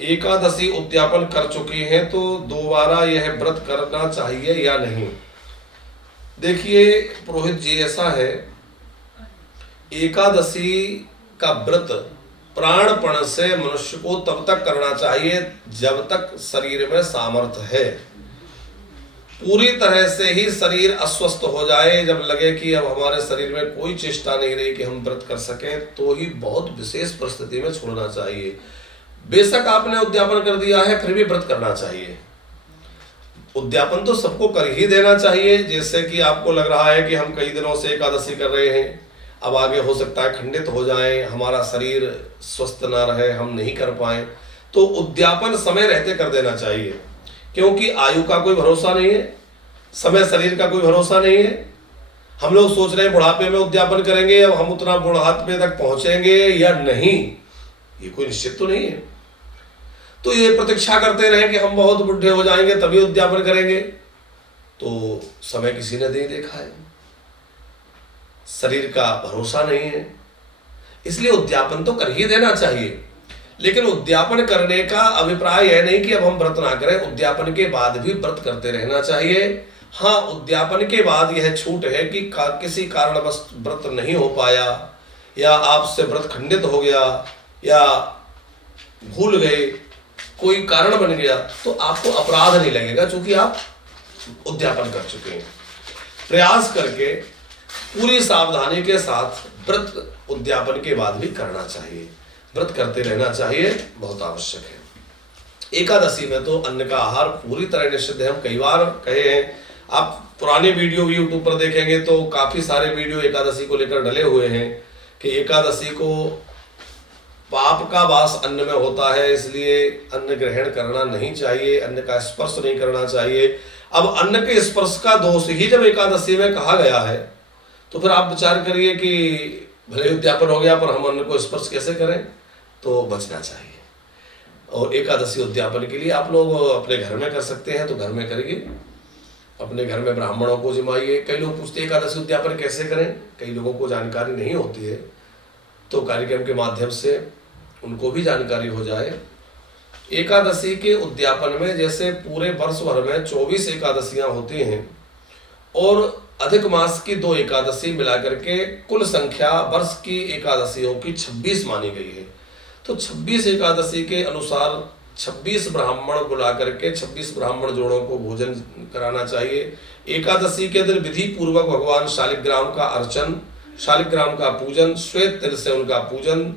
एकादशी उद्यापन कर चुके हैं तो दोबारा यह व्रत करना चाहिए या नहीं। देखिए पुरोहित जी, ऐसा है, एकादशी का व्रत प्राणपण से मनुष्य को तब तक करना चाहिए जब तक शरीर में सामर्थ्य है। पूरी तरह से ही शरीर अस्वस्थ हो जाए, जब लगे कि अब हमारे शरीर में कोई चेष्टा नहीं रही कि हम व्रत कर सकें, तो ही बहुत विशेष परिस्थिति में छोड़ना चाहिए। बेशक आपने उद्यापन कर दिया है, फिर भी व्रत करना चाहिए। उद्यापन तो सबको कर ही देना चाहिए। जैसे कि आपको लग रहा है कि हम कई दिनों से एकादशी कर रहे हैं, अब आगे हो सकता है खंडित हो जाएं, हमारा शरीर स्वस्थ ना रहे, हम नहीं कर पाए, तो उद्यापन समय रहते कर देना चाहिए। क्योंकि आयु का कोई भरोसा नहीं है, समय शरीर का कोई भरोसा नहीं है। हम लोग सोच रहे हैं बुढ़ापे में उद्यापन करेंगे, अब हम उतना बुढ़ापे तक पहुंचेंगे या नहीं, ये कोई निश्चित तो नहीं है। तो ये प्रतीक्षा करते रहे कि हम बहुत बुढ़े हो जाएंगे तभी उद्यापन करेंगे, तो समय किसी ने नहीं देखा है, शरीर का भरोसा नहीं है, इसलिए उद्यापन तो कर ही देना चाहिए। लेकिन उद्यापन करने का अभिप्राय यह नहीं कि अब हम व्रत ना करें, उद्यापन के बाद भी व्रत करते रहना चाहिए। हाँ, उद्यापन के बाद यह छूट है कि किसी कारणवश व्रत नहीं हो पाया, या आपसे व्रत खंडित हो गया, या भूल गए, कोई कारण बन गया, तो आपको अपराध नहीं लगेगा, क्योंकि आप उद्यापन कर चुके हैं। प्रयास करके पूरी सावधानी के साथ व्रत उद्यापन के बाद भी करना चाहिए, व्रत करते रहना चाहिए, बहुत आवश्यक है। एकादशी में तो अन्न का आहार पूरी तरह निषिद्ध है, हम कई बार कहे हैं। आप पुराने वीडियो भी यूट्यूब पर देखेंगे तो काफी सारे वीडियो एकादशी को लेकर डले हुए हैं कि एकादशी को पाप का वास अन्न में होता है, इसलिए अन्न ग्रहण करना नहीं चाहिए, अन्न का स्पर्श नहीं करना चाहिए। अब अन्न के स्पर्श का दोष ही जब एकादशी में कहा गया है, तो फिर आप विचार करिए कि भले उद्यापन हो गया पर हम अन्न को स्पर्श कैसे करें, तो बचना चाहिए। और एकादशी उद्यापन के लिए आप लोग अपने घर में कर सकते हैं तो घर में करिए, अपने घर में ब्राह्मणों को जिमाइए। कई लोग पूछते हैं एकादशी उद्यापन कैसे करें, कई लोगों को जानकारी नहीं होती है, तो कार्यक्रम के माध्यम से उनको भी जानकारी हो जाए। एकादशी के उद्यापन में जैसे पूरे वर्ष भर में 24 एकादशियां होती हैं और अधिक मास की 2 एकादशी मिलाकर के कुल संख्या वर्ष की एकादशियों की 26 मानी गई है। तो 26 एकादशी के अनुसार 26 ब्राह्मण बुला करके 26 ब्राह्मण जोड़ों को भोजन कराना चाहिए। एकादशी के दिन विधि पूर्वक भगवान शालिग्राम का अर्चन, शालिग्राम का पूजन, श्वेत तिल से उनका पूजन,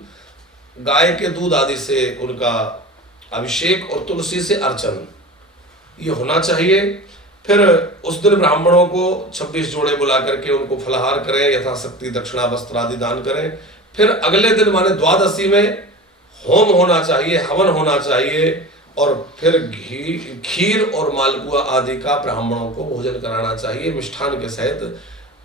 गाय के दूध आदि से उनका अभिषेक और तुलसी से अर्चन, ये होना चाहिए। फिर उस दिन ब्राह्मणों को 26 जोड़े बुला करके उनको फलाहार करें, यथाशक्ति दक्षिणा वस्त्र आदि दान करें। फिर अगले दिन माने द्वादशी में होम होना चाहिए, हवन होना चाहिए, और फिर खीर और मालपुआ आदि का ब्राह्मणों को भोजन कराना चाहिए मिष्ठान के सहित।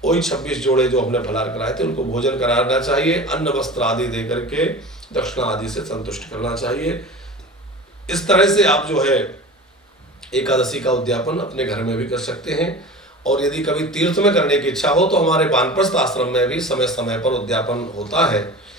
वही 26 जोड़े जो हमने फलाहार कराए थे उनको भोजन कराना चाहिए, अन्न वस्त्र आदि दे करके दक्षिणा आदि से संतुष्ट करना चाहिए। इस तरह से आप जो है एकादशी का उद्यापन अपने घर में भी कर सकते हैं। और यदि कभी तीर्थ में करने की इच्छा हो तो हमारे वानप्रस्थ आश्रम में भी समय समय पर उद्यापन होता है।